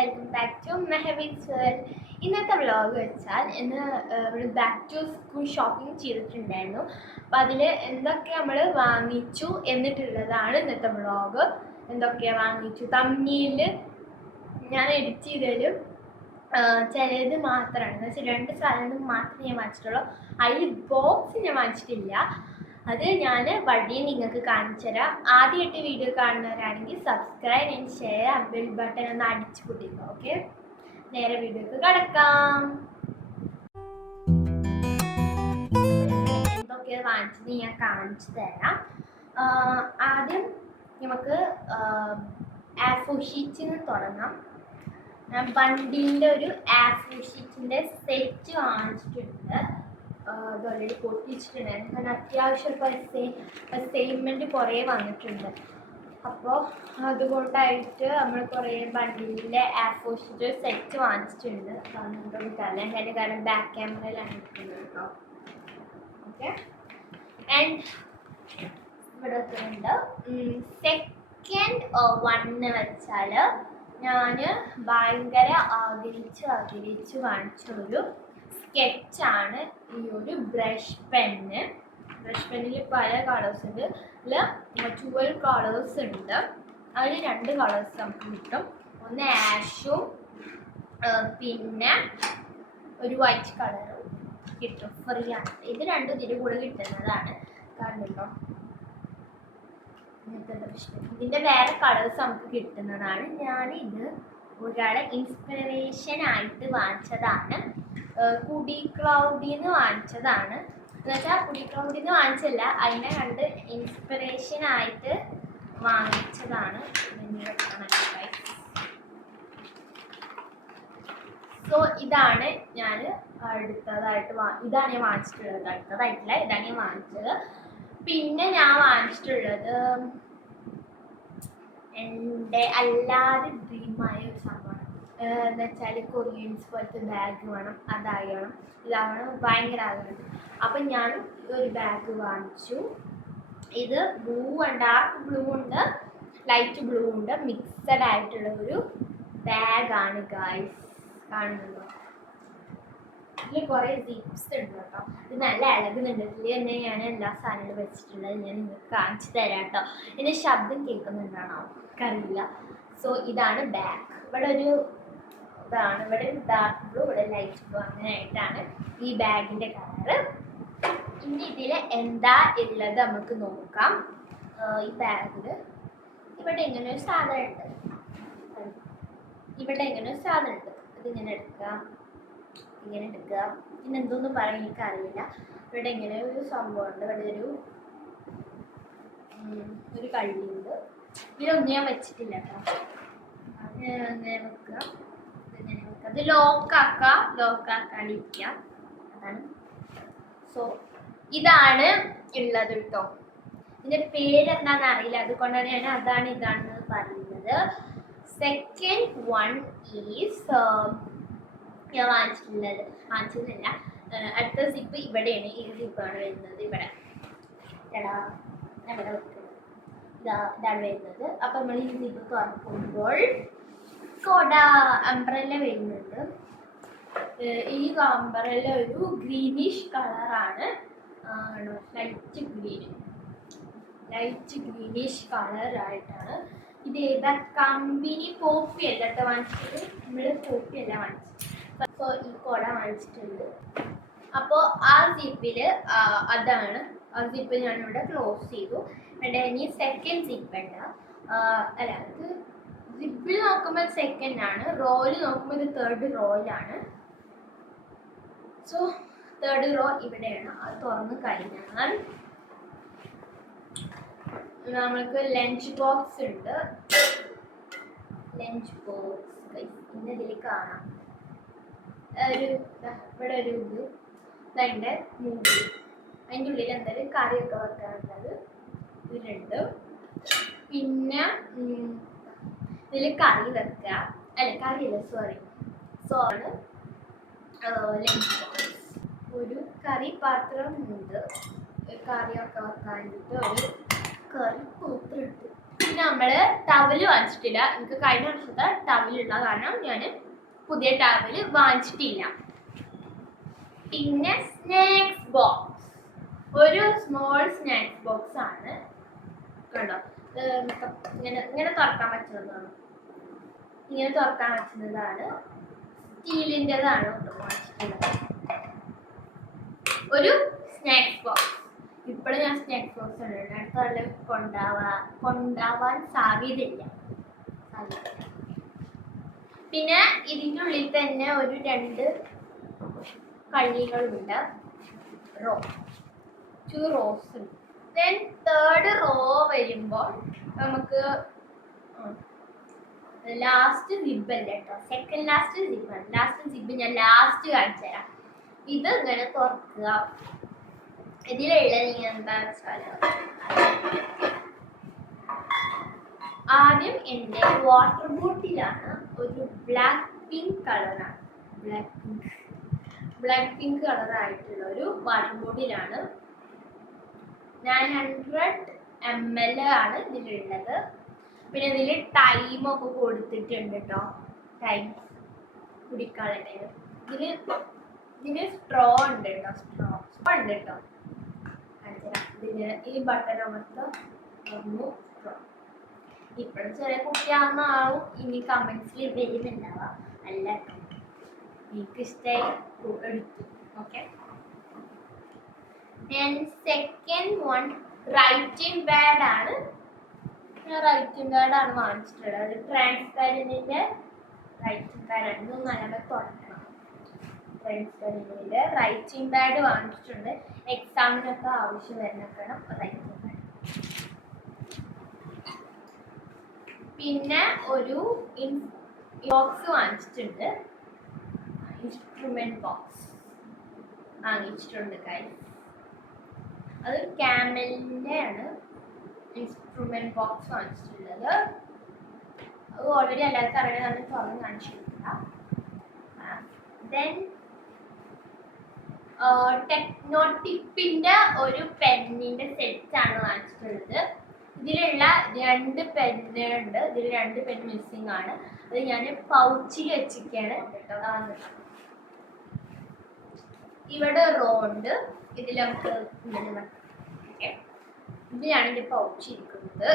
Welcome back to Mehabi's world. ഇന്നത്തെ vlog വെച്ചാൽ ഇന്ന് നമ്മൾ ബാക്ക് ടു സ്കൂൾ ഷോപ്പിംഗ് ചെയ്തിട്ടുണ്ടായിരുന്നു. അപ്പം അതിൽ എന്തൊക്കെ നമ്മൾ വാങ്ങിച്ചു എന്നിട്ടുള്ളതാണ് ഇന്നത്തെ വ്ളോഗ്. എന്തൊക്കെയാണ് വാങ്ങിച്ചു തമ്മിൽ ഞാൻ എഡിറ്റ് ചെയ്തതിലും ചിലത് മാത്രമാണ് എന്ന് വെച്ചാൽ 2 സാധനം മാത്രമേ ഞാൻ വാങ്ങിച്ചിട്ടുള്ളൂ. അതിൽ ബോക്സ് ഞാൻ വാങ്ങിച്ചിട്ടില്ല. അത് ഞാൻ വഴി നിങ്ങൾക്ക് കാണിച്ചു തരാം. ആദ്യമായിട്ട് വീഡിയോ കാണുന്നവരാണെങ്കിൽ subscribe and share bell button ഒന്ന് അടിച്ചു പൊട്ടിക്കുക. ഓക്കെ, നേരെ വീഡിയോക്ക് കടക്കാം. എന്തൊക്കെയാണ് വാങ്ങിച്ചത് ഞാൻ കാണിച്ചു തരാം. ആദ്യം നമുക്ക് A4 ഷീറ്റിൽ തുടങ്ങാം. ഞാൻ ബണ്ടിൻ്റെ ഒരു A4 ഷീറ്റിൻ്റെ സെറ്റ് വാങ്ങിച്ചിട്ടുണ്ട്. അത് ഓൾറെഡി പൊട്ടിച്ചിട്ടുണ്ടായിരുന്നു. കാരണം അത്യാവശ്യം അസൈൻമെൻറ്റ് കുറേ വന്നിട്ടുണ്ട്. അപ്പോൾ അതുകൊണ്ടായിട്ട് നമ്മൾ കുറേ ബണ്ടിലിൻ്റെ A4 ഷീറ്റ് സെറ്റ് വാങ്ങിച്ചിട്ടുണ്ട്. അതുകൊണ്ടൊന്നും കാരണം കാരണം ബാക്ക് ക്യാമറയിലാണ് ഇരിക്കുന്നത് കേട്ടോ. ഓക്കെ, ആൻഡ് ഇവിടെ ഉണ്ട് സെക്കൻഡ് വണ്ണ് വെച്ചാൽ ഞാൻ ഭയങ്കര ആഗ്രഹിച്ച് വാങ്ങിച്ചൊരു സ്കെച്ചാണ് ഈ ഒരു ബ്രഷ് പെന്ന്. ബ്രഷ് പെന്നിൽ പല കളേഴ്സ് ഉണ്ട്. ഇതിൽ 12 കളേഴ്സ് ഉണ്ട്. അതിൽ 2 കളേഴ്സ് നമുക്ക് കിട്ടും. ഒന്ന് ആഷും പിന്നെ ഒരു വൈറ്റ് കളറും കിട്ടും. ഫ്രീ ആണ്. ഇത് രണ്ടും ഇതിൻ്റെ കൂടെ കിട്ടുന്നതാണ്. കണ്ടോ, ഇങ്ങനത്തെ ബ്രഷ് പെൻ. ഇതിൻ്റെ വേറെ കളേഴ്സ് നമുക്ക് കിട്ടുന്നതാണ്. ഞാനിത് ഒരാളെ ഇൻസ്പിറേഷൻ ആയിട്ട് വാങ്ങിച്ചതാണ്. കുടി ക്ലൗഡിന്ന് വാങ്ങിച്ചതാണ്. എന്നുവെച്ചാൽ കുടി ക്ലൗഡിന്ന് വാങ്ങിച്ചല്ല, അതിനെ കണ്ട് ഇൻസ്പിറേഷൻ ആയിട്ട് വാങ്ങിച്ചതാണ്. സോ ഇതാണ് ഞാൻ അടുത്തതായിട്ട് ഇതാണ് ഞാൻ വാങ്ങിച്ചിട്ടുള്ളത്. അടുത്തതായിട്ടില്ല, ഇതാണ് ഞാൻ വാങ്ങിച്ചത്. പിന്നെ ഞാൻ വാങ്ങിച്ചിട്ടുള്ളത് എൻ്റെ അല്ലാതെ ഡ്രീമായ ഒരു സംഭവമാണ്. എന്ന് വെച്ചാൽ കൊറിയൻസ് പോലത്തെ ബാഗ് വേണം, അതാകണം, ഇതാവണം, ഭയങ്കര ആഗ്രഹം. അപ്പം ഞാൻ ഒരു ബാഗ് വാങ്ങിച്ചു. ഇത് ബ്ലൂ ഉണ്ട്, ഡാർക്ക് ബ്ലൂ ഉണ്ട്, ലൈറ്റ് ബ്ലൂ ഉണ്ട്, മിക്സഡ് ആയിട്ടുള്ള ഒരു ബാഗാണ് ഗായ്സ്. കാണുന്നുണ്ടോ? ഇതിൽ കുറേ സിപ്സ് ഉണ്ട് കേട്ടോ. ഇത് നല്ല ഇളകുന്നുണ്ട്. ഇതിൽ തന്നെ ഞാൻ എല്ലാ സാധനങ്ങളും വെച്ചിട്ടുള്ളത് ഞാൻ നിങ്ങൾക്ക് കാണിച്ചു തരാം കേട്ടോ. എൻ്റെ ശബ്ദം കേൾക്കുന്നുണ്ടാണോ എനിക്കറിയില്ല. സോ ഇതാണ് ബാഗ്. ഇവിടെ ഒരു ഇതാണ്, ഇവിടെ ഡാർക്ക് ബ്ലൂ, ഇവിടെ ലൈറ്റ് ബ്ലൂ, അങ്ങനെ ആയിട്ടാണ് ഈ ബാഗിൻ്റെ കളറ്. ഇനി ഇതിൽ എന്താ ഉള്ളത് നമുക്ക് നോക്കാം. ഈ ബാഗിൽ ഇവിടെ ഇങ്ങനെ ഒരു സാധനം ഉണ്ട്. ഇതിങ്ങനെ എടുക്കുക, ഇങ്ങനെ എടുക്കുക. പിന്നെ എന്തോന്നും പറയാൻ എനിക്കറിയില്ല. ഇവിടെ ഇങ്ങനെ ഒരു സംഭവമുണ്ട്. ഇവിടെ ഒരു കള്ളിയുണ്ട്. ഇതിലൊന്നും ഞാൻ വെച്ചിട്ടില്ല കേട്ടോ. അങ്ങനെ വെക്കുക, ഇതിങ്ങനെ വെക്കുക. അത് ലോക്കാക്കാണ്ടിരിക്കുക. അതാണ്. സോ ഇതാണ് ഉള്ളത് കേട്ടോ. ഇതിൻ്റെ പേരെന്താണെന്ന് അറിയില്ല, അതുകൊണ്ടാണ് ഞാൻ ഇതാണെന്ന് പറയുന്നത്. സെക്കൻഡ് വൺ ഈസ് ഞാൻ വാങ്ങിച്ചിട്ടില്ല. അടുത്ത സിപ്പ് ഇവിടെയാണ്. ഈ സിപ്പാണ് വരുന്നത്. ഇവിടെ വെക്കുന്നത് ഇതാണ് വരുന്നത്. അപ്പം നമ്മൾ ഈ സിപ്പ് തുറക്കുമ്പോൾ അംബ്രല്ല വരുന്നുണ്ട്. ഈ അംബ്രല്ല ഒരു ഗ്രീനിഷ് കളറാണ്. ലൈറ്റ് ഗ്രീനിഷ് കളറായിട്ടാണ്. ഇത് ഏതാ കമ്പനി? പോപ്പി അല്ല കേട്ടോ വാങ്ങിച്ചത്. നമ്മൾ പോപ്പി അല്ല വാങ്ങിച്ചത്. സോ ഈ കുട വാങ്ങിച്ചിട്ടുണ്ട്. അപ്പോൾ ആ സിപ്പിൽ അതാണ്. ആ സിപ്പ് ഞാനിവിടെ ക്ലോസ് ചെയ്തു. ഇവിടെ ഇനി സെക്കൻഡ് സിപ്പ് ഉണ്ട്. അല്ല, ഇത് സിപ്പിൽ നോക്കുമ്പോൾ സെക്കൻഡ് ആണ്, റോയിൽ നോക്കുമ്പോൾ ഇത് 3rd റോയിലാണ്. സോ 3rd റോ ഇവിടെയാണ്. അത് തുറന്ന് കഴിഞ്ഞാൽ നമ്മൾക്ക് ലഞ്ച് ബോക്സ് ഉണ്ട്. പിന്നെ ഇതിൽ കാണാം ഇവിടെ ഒരു ഇതിൻ്റെ മൂടി. അതിൻ്റെ ഉള്ളിൽ എന്തായാലും കറിയൊക്കെ വെക്കാനുള്ളത് ഇതിലുണ്ട്. പിന്നെ ഇതിൽ കറി വെക്കുക, സോറി ലഞ്ച് ബോക്സ്. ഒരു കറി പാത്രം ഉണ്ട്. കറിയൊക്കെ വെക്കാനായിട്ട് ഒരു കറി പാത്രം ഉണ്ട്. പിന്നെ നമ്മൾ ടവല് വാങ്ങിച്ചിട്ടില്ല. എനിക്ക് കഴിഞ്ഞ വർഷത്തെ ടവലുള്ള കാരണം ഞാൻ പുതിയ ടവല് വാങ്ങിച്ചിട്ടില്ല. പിന്നെ സ്നാക്സ് ബോക്സ്, ഒരു സ്മോൾ സ്നാക്സ് ബോക്സ് ആണ് കണ്ടോ. ഇങ്ങനെ തുറക്കാൻ പറ്റുന്നതാണ്, ഇങ്ങനെ തുറക്കാൻ പറ്റുന്നതാണ്, സ്റ്റീലിൻ്റെതാണ് വാങ്ങിച്ചിട്ടുള്ളത്. ഒരു സ്നാക്സ് ബോക്സ്. ഇപ്പോഴും ഞാൻ സ്നാക്സ് ബോക്സ് ഉണ്ട്, അടുത്ത കൊണ്ടാവാൻ സാധ്യതയില്ല. പിന്നെ ഇതിൻ്റെ ഉള്ളിൽ തന്നെ ഒരു 2 കള്ളികളുണ്ട്, 2 റോസ് ഉണ്ട്. ദെൻ തേർഡ് റോ വരുമ്പോൾ നമുക്ക് ലാസ്റ്റ് സിബ് അല്ല കേട്ടോ, സെക്കൻഡ് ലാസ്റ്റ് സിബാണ്. ലാസ്റ്റ് സിബ് ഞാൻ ലാസ്റ്റ് കാണിച്ചു തരാം. ഇത് ഇങ്ങനെ തുറക്കുക. ഇതിലുള്ള എന്താ വെച്ചാൽ ആദ്യം എൻ്റെ വാട്ടർ ബോട്ടിലാണ്, ഒരു ബ്ലാക്ക് പിങ്ക് കളറാണ്, ബ്ലാക്ക് പിങ്ക് കളറായിട്ടുള്ള ഒരു വാട്ടർ ബോട്ടിലാണ്. 900 ml ആണ് ഇതിലുള്ളത്. പിന്നെ ഇതിൽ ടൈമൊക്കെ കൊടുത്തിട്ടുണ്ട് കേട്ടോ, ടൈം കുടിക്കാനുള്ള ടൈം. ഇതിന് സ്ട്രോ ഉണ്ട് കേട്ടോ, സ്ട്രോ ഉണ്ട് കേട്ടോ. ഇതിന് ഈ ബട്ടൺ അമർത്തോ, സ്ട്രോ. ഇപ്പോഴും ചെറിയ കുട്ടിയാവുന്ന ആവും ഇനി കമന്റ്സിൽ വരുന്നുണ്ടാവുക, അല്ല എനിക്ക് ഇഷ്ടമായി എടുത്തു. Okay. Second one writing pad ആണ്. റൈറ്റിംഗ് പാഡ് ആണ് വാങ്ങിച്ചിട്ടുള്ളത്. ഒരു ട്രാൻസ്പാരന്റിന്റെ റൈറ്റിംഗ് പാഡ് ആണ്. ഇത് നല്ല തുറക്കണം. ട്രാൻസ്പാരന്റിന്റെ റൈറ്റിംഗ് പാഡ് വാങ്ങിച്ചിട്ടുണ്ട്. എക്സാമിനൊക്കെ ആവശ്യം വരുന്നൊക്കെയാണ് റൈറ്റിംഗ് പാഡ്. പിന്നെ ഒരു ബോക്സ് വാങ്ങിച്ചിട്ടുണ്ട്, ഇൻസ്ട്രുമെന്റ് ബോക്സ് വാങ്ങിച്ചിട്ടുണ്ട് ഗൈസ്. അത് ക്യാമലിന്റെ ആണ് ഇൻസ്ട്രുമെന്റ് ബോക്സ് വാങ്ങിച്ചിട്ടുള്ളത്. അത് ഓൾറെഡി എല്ലാവർക്കും അറിയാൻ നമ്മൾ തുറന്ന് കാണിച്ചിട്ടില്ല. ദെൻ ടെക്നോട്ടിപ്പിന്റെ ഒരു പെന്നിന്റെ സെറ്റ് ആണ് വാങ്ങിച്ചിട്ടുള്ളത്. ഇതിലുള്ള 2 പെന്ന് ഉണ്ട്, ഇതിൽ 2 പെന്ന് മിസ്സിംഗ് ആണ്. അത് ഞാൻ പൗച്ചിൽ വെച്ചിരിക്കുകയാണ്. ഇവിടെ റോ ഉണ്ട്, ഇതിൽ നമുക്ക് ഇതിലാണ് എൻ്റെ പൗച്ച് ഇരിക്കുന്നത്.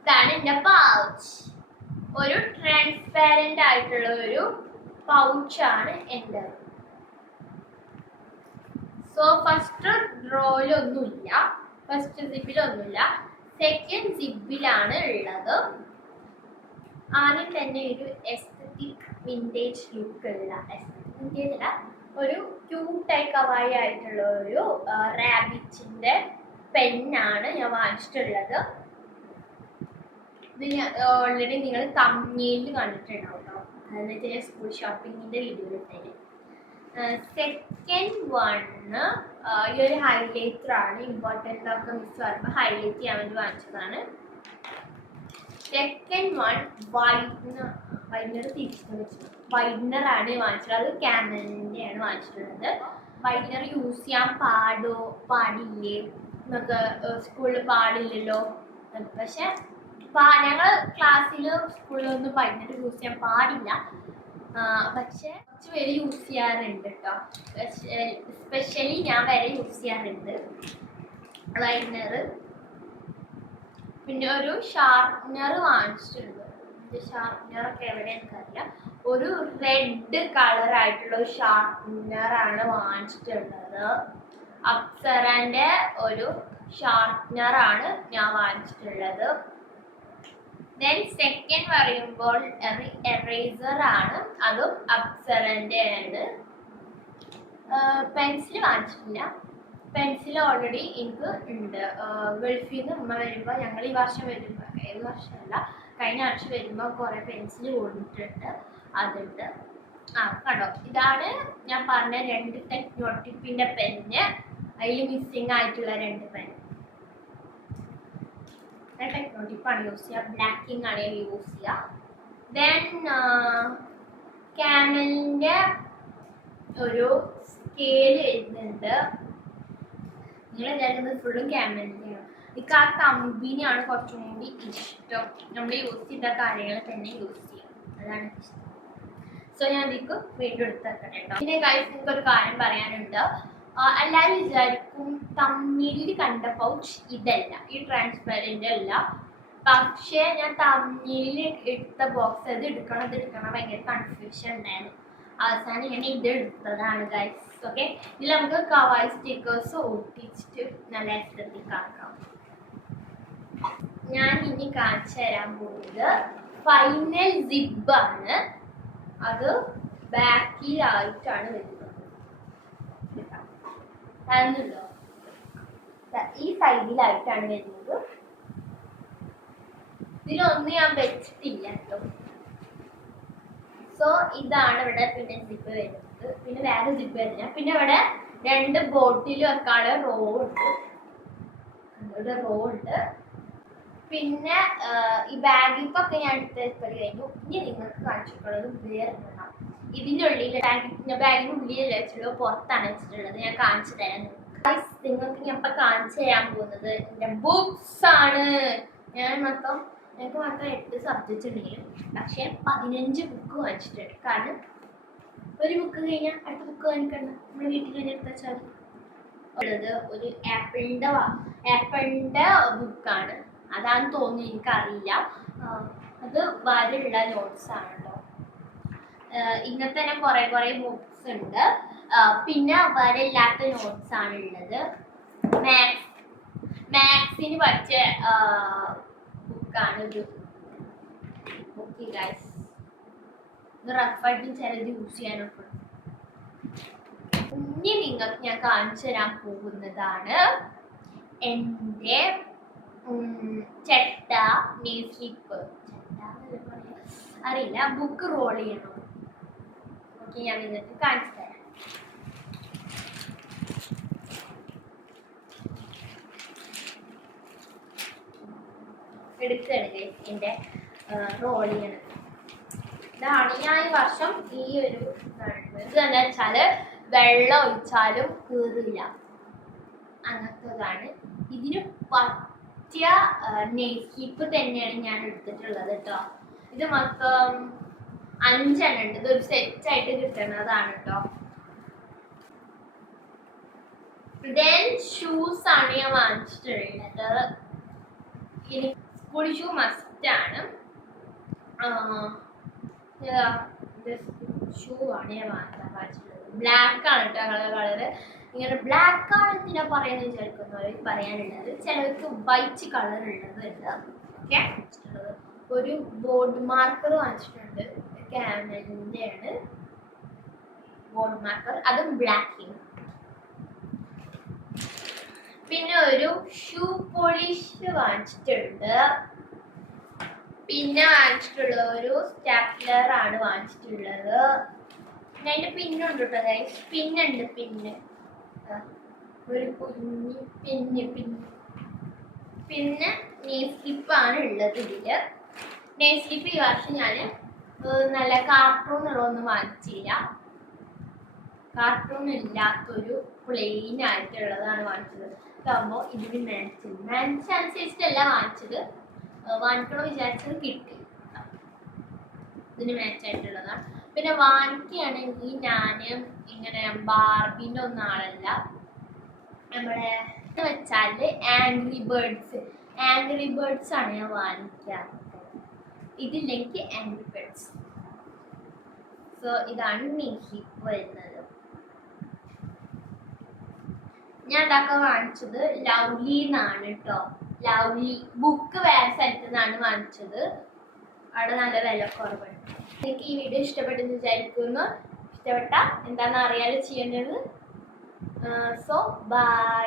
ഇതാണ് എൻ്റെ പൗച്ച്. ഒരു ട്രാൻസ്പാരന്റ് ആയിട്ടുള്ള ഒരു പൗച്ചാണ് എൻ്റെ. സോ ഫസ്റ്റ് ഡ്രോയിലൊന്നുമില്ല, ഫസ്റ്റ് സിബിലൊന്നുമില്ല, സെക്കൻഡ് സിബിലാണ് ഉള്ളത്. ആദ്യം തന്നെ ഒരു എസ്തറ്റിക് വിൻറ്റേജ് ലുക്ക് ഉള്ള, എസ്തറ്റിക് വിൻറ്റേജ് അല്ല, ഒരു ക്യൂട്ടായി കവായി ആയിട്ടുള്ള ഒരു റാബിറ്റിന്റെ പെന്നാണ് ഞാൻ വാങ്ങിച്ചിട്ടുള്ളത്. ഇത് ഞാൻ ഓൾറെഡി നിങ്ങൾ തമ്മിൽ കണ്ടിട്ടുണ്ടാവും കേട്ടോ, എന്നിട്ട് ഞാൻ സ്കൂൾ ഷോപ്പിങ്ങിന്റെ വീഡിയോ ഇട്ടേന്. സെക്കൻഡ് വണ് ഈ ഒരു ഹൈലൈറ്റർ ആണ്. ഇമ്പോർട്ടൻ്റ് ഒക്കെ മിസ് വരുമ്പോൾ ഹൈലൈറ്റ് ചെയ്യാൻ വേണ്ടി വാങ്ങിച്ചതാണ്. സെക്കൻഡ് വൺ വൈറ്റ്നർ തിരിച്ചു വെച്ചു, വൈറ്റ്നർ ആണ് വാങ്ങിച്ചത്. അത് ക്യാമലിൻ്റെ ആണ് വാങ്ങിച്ചിട്ടുള്ളത്. വൈറ്റ്നർ യൂസ് ചെയ്യാൻ പാടില്ലേ എന്നൊക്കെ സ്കൂളിൽ പാടില്ലല്ലോ, പക്ഷെ ഞങ്ങൾ ക്ലാസ്സിലും സ്കൂളിലൊന്നും വൈറ്റ്നർ യൂസ് ചെയ്യാൻ പാടില്ല. പക്ഷെ കുറച്ച് പേര് യൂസ് ചെയ്യാറുണ്ട് കേട്ടോ, സ്പെഷ്യലി ഞാൻ വരെ യൂസ് ചെയ്യാറുണ്ട് വൈറ്റ്നർ. പിന്നെ ഒരു ഷാർപ്നർ വാങ്ങിച്ചിട്ടുണ്ട്. ഷാർപ്നറൊക്കെ എവിടെ എനിക്കറിയില്ല. ഒരു റെഡ് കളറായിട്ടുള്ള ഒരു ഷാർപ്നറാണ് വാങ്ങിച്ചിട്ടുള്ളത്. അപ്സറന്റെ ഒരു ഷാർപ്നറാണ് ഞാൻ വാങ്ങിച്ചിട്ടുള്ളത്. ദെൻ സെക്കൻഡ് പറയുമ്പോൾ എറേസർ ആണ്, അതും അപ്സറന്റെ ആണ്. പെൻസിൽ വാങ്ങിച്ചിട്ടില്ല, പെൻസിൽ ഓൾറെഡി എനിക്ക് ഉണ്ട്. ഗൾഫിൽ നിന്ന് ഉമ്മ വരുമ്പോൾ, ഞങ്ങൾ ഈ വർഷം വരുമ്പോൾ, ഏത് വർഷമല്ല കഴിഞ്ഞ വർഷം വരുമ്പോൾ കുറേ പെൻസിൽ കൊണ്ടിട്ടുണ്ട്, അതുണ്ട്. കണ്ടോ, ഇതാണ് ഞാൻ പറഞ്ഞ 2 ടെക്നോട്ടിപ്പിന്റെ പെന്ന്. അതിൽ മിസ്സിങ് ആയിട്ടുള്ള 2 പെൻ. ടെക്നോട്ടിപ്പാണ് യൂസ് ചെയ്യുക, ബ്ലാക്കിംഗ് ആണ് യൂസ് ചെയ്യുക. ദെൻ ക്യാമലിൻ്റെ ഒരു സ്കെയിൽ വരുന്നുണ്ട്. നിങ്ങൾ വിചാരിക്കുന്നത് ഫുള്ളും ക്യാമലിൻ്റെയാണ്, എനിക്ക് ആ കമ്പനിയാണ് കുറച്ചും കൂടി ഇഷ്ടം. നമ്മൾ യൂസ് ചെയ്ത കാര്യങ്ങൾ തന്നെ യൂസ് ചെയ്യാം, അതാണ് ഇഷ്ടം. സോ ഞാൻ ഇതിക്ക് വീണ്ടും എടുത്തേക്കണം കേട്ടോ. പിന്നെ ഗൈസ് നിങ്ങൾക്ക് ഒരു കാര്യം പറയാനുണ്ട്. എല്ലാവരും വിചാരിക്കും തമ്മിലിൽ കണ്ട പൗച്ച് ഇതല്ല, ഈ ട്രാൻസ്പെറൻ്റ് അല്ല. പക്ഷേ ഞാൻ തമ്മിലിൽ എടുത്ത ബോക്സ് അത് എടുക്കണം ഭയങ്കര കൺഫ്യൂഷൻ ഉണ്ടായിരുന്നു. അവസാനം ഞാൻ ഇത് എടുത്തതാണ് ഗൈസ്. ഓക്കെ, ഇതിൽ നമുക്ക് കവായി സ്റ്റിക്കേഴ്സ് ഒട്ടിച്ചിട്ട് നല്ല എസ്തറ്റിക്കാക്കാം. ഞാൻ ഇനി കാണിച്ചു തരാൻ പോകുന്നത് ഫൈനൽ സിബാണ്. അത് ബാക്കിലായിട്ടാണ് വരുന്നത്. കാണുന്നുണ്ടോ? ഈ സൈഡിലായിട്ടാണ് വരുന്നത്. ഇതിലൊന്നും ഞാൻ വെച്ചിട്ടില്ല കേട്ടോ. സോ ഇതാണ് ഇവിടെ പിന്നെ സിബ് വരുന്നത്. പിന്നെ വേറെ സിബ് വരുന്നില്ല. പിന്നെ ഇവിടെ 2 ബോട്ടിൽ വെക്കാനുള്ള റോ ഉണ്ട്. പിന്നെ ഈ ബാഗിപ്പൊക്കെ ഞാൻ എടുത്ത് വെച്ചത് കഴിഞ്ഞു. ഇനി നിങ്ങൾക്ക് കാണിച്ചിട്ടുള്ളത് വേറെ ഉണ്ടാവും. ഇതിൻ്റെ ഉള്ളിൽ ബാഗിൻ്റെ ഉള്ളിൽ വെച്ചിട്ടുള്ളൂ, പുറത്താണ് വെച്ചിട്ടുള്ളത്. ഞാൻ കാണിച്ചു തരാം നിങ്ങൾക്ക്. ഞാൻ ഇപ്പം കാണിച്ചു തരാൻ പോകുന്നത് എൻ്റെ ബുക്സ് ആണ്. ഞങ്ങൾക്ക് മാത്രം 8 സബ്ജക്റ്റ് ഉണ്ടെങ്കിലും പക്ഷേ 15 ബുക്ക് വാങ്ങിച്ചിട്ടുണ്ട്. കാരണം ഒരു ബുക്ക് കഴിഞ്ഞാൽ അടുത്ത ബുക്ക് വാങ്ങിക്കണം. നമ്മുടെ വീട്ടിൽ തന്നെ എടുത്ത് വെച്ചാൽ ഉള്ളത് ഒരു ആപ്പിളിൻ്റെ ബുക്കാണ്. അതാന്ന് തോന്നുന്നു, എനിക്കറിയില്ല. അത് വരെയുള്ള നോട്ട്സ് ആണ് കേട്ടോ. ഇങ്ങനത്തെ തന്നെ കുറേ ബുക്സ് ഉണ്ട്. പിന്നെ വരയില്ലാത്ത നോട്ട്സ് ആണ് ഉള്ളത്. മാത്സിന് പറ്റിയ ബുക്കാണ് ഒരു ബുക്ക് ഗൈസ്. ഇത് റഫായിട്ടും ചിലത് യൂസ് ചെയ്യാനൊക്കെ. ഇനി നിങ്ങൾക്ക് ഞാൻ കാണിച്ചു തരാൻ പോകുന്നതാണ് എൻ്റെ ചെട്ട സ്ലിപ്പ്. അറിയില്ല, ബുക്ക് റോൾ ചെയ്യണം. ഓക്കെ, ഞാൻ നിങ്ങൾക്ക് കാണിച്ചു തരാം. എടുക്കുകയാണ് എൻ്റെ റോൾ ചെയ്യണത്. ഇതാണ് ഞാൻ ഈ വർഷം ഈ ഒരു ഇത് എന്താ വെച്ചാൽ വെള്ളം ഒഴിച്ചാലും കീറില്ല, അങ്ങനത്തതാണ്. ഇതിന് പറ്റിയ നെയ്സ്ലിപ്പ് തന്നെയാണ് ഞാൻ എടുത്തിട്ടുള്ളത് കേട്ടോ. ഇത് മൊത്തം 5 എണ്ണം ഉണ്ട്. ഇതൊരു സെറ്റായിട്ട് കിട്ടുന്നതാണ് കേട്ടോ. ദെൻ ഷൂസ് ആണ് ഞാൻ വാങ്ങിച്ചിട്ടുള്ളത്. ഇനി സ്കൂൾ ഷൂ മസ്റ്റ് ആണ്. ഷൂ ആണ് ഞാൻ വാങ്ങിച്ചിട്ടുള്ളത്. ബ്ലാക്ക് ആണ് കേട്ടോ കളറ്. ഇങ്ങനെ ബ്ലാക്ക് ആണ് എന്തിനാ പറയാന്ന് വിചാരിക്കുന്നവർ പറയാനുള്ളത്. ചിലർക്ക് വൈറ്റ് കളർ ഉള്ളത് ഓക്കെ. ഒരു ബോർഡ് മാർക്കർ വാങ്ങിച്ചിട്ടുണ്ട്. ക്യാമലിൻ്റെ ആണ് ബോർഡ് മാർക്കർ, അതും ബ്ലാക്കിങ്. പിന്നെ ഒരു ഷൂ പോളിഷ് വാങ്ങിച്ചിട്ടുണ്ട്. പിന്നെ വാങ്ങിച്ചിട്ടുള്ള ഒരു സ്റ്റാപ്ലർ ആണ് വാങ്ങിച്ചിട്ടുള്ളത്. പിന്നെ അതിൻ്റെ പിന്നുണ്ട് കേട്ടോ ഗൈസ്. പിന്നുണ്ട്, ഒരു കുഞ്ഞി പിന്നെ നെയിൽ സ്ലിപ്പാണ് ഉള്ളത്. ഇതില് നെയിൽ സ്ലിപ്പ് ഈ വർഷം ഞാൻ നല്ല കാർട്ടൂണുകളൊന്നും വാങ്ങിച്ചില്ല. കാർട്ടൂൺ ഇല്ലാത്തൊരു പ്ലെയിൻ ആയിട്ടുള്ളതാണ് വാങ്ങിച്ചത്. ഇതാകുമ്പോൾ ഇതിന് മാച്ച് അനുസരിച്ചിട്ടല്ല വാങ്ങിച്ചത്. വാങ്ങിക്കണോ വിചാരിച്ചത് കിട്ടി. ഇതിന് മാച്ച് ആയിട്ടുള്ളതാണ്. പിന്നെ വാങ്ങിക്കുകയാണെങ്കിൽ ഞാൻ ഇങ്ങനെ ബാർബിൻ്റെ ഒന്നും ആളല്ല. നമ്മുടെ വെച്ചാൽ ആംഗ്രി ബേർഡ്സ് ആണ് ഞാൻ വാങ്ങിക്കാറ്. ഇതില്ലെങ്കിൽ ആംഗ്രി ബേർഡ്സ്. സോ ഇതാണ് നെയ്സ്ലിപ്പ് വരുന്നത്. ഞാൻ ഇതൊക്കെ വാങ്ങിച്ചത് ലവ്ലി എന്നാണ് കേട്ടോ. ലവ്ലി ബുക്ക് വേറെ സ്ഥലത്ത് നിന്നാണ് വാങ്ങിച്ചത്. അവിടെ നല്ല വില കുറവുണ്ട്. എനിക്ക് ഈ വീഡിയോ ഇഷ്ടപ്പെട്ടെന്ന് വിചാരിക്കുന്നു. ഇഷ്ടപ്പെട്ട എന്താണെന്ന് അറിയാതെ ചെയ്യേണ്ടത്. So by.